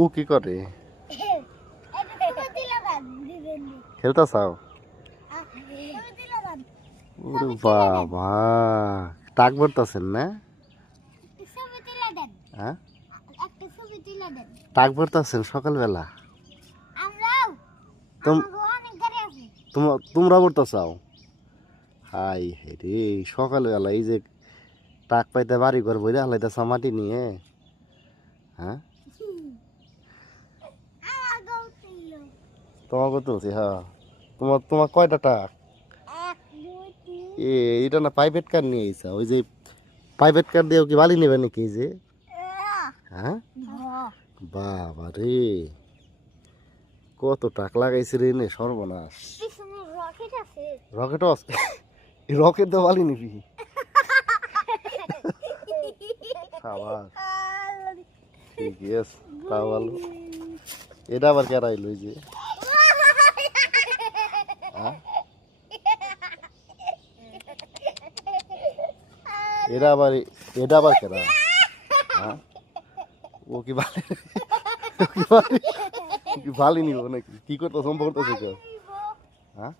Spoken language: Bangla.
ও কি করে? খেলতে চাও? ওরে বাবা, টাক ভরতেছেন না? হ্যাঁ, টাক ভরতেছেন সকালবেলা? তোমরা ভরতে চাও? হাই রে, সকালবেলা এই যে টাক পাইতে বাড়ি ঘর বইরে হালাইতেছ মাটি নিয়ে। হ্যাঁ, তোমাকে তুলছি। হ্যাঁ, তোমার তোমার কয়টা টাক? এটা না প্রাইভেট কার নিয়ে এসা, ওই যে প্রাইভেট কার দিয়েও কি বালি নেবে নাকি? এই যে হ্যাঁ, বাবা রে, কত টাক লাগাইছে রে নে, সর্বনাশ। রকেটও আছে? রকেট দিয়ে বালি নিবি? আবার ঠিকই আছে, তাও ভালো। এটা আবার কেরা আইলো এই যে? হ্যাঁ, এটা আবার কেরা? হ্যাঁ, ও কি বালি, ও কি বালি নিব নাকি? কি করতেছ, করতেছে কেউ? হ্যাঁ।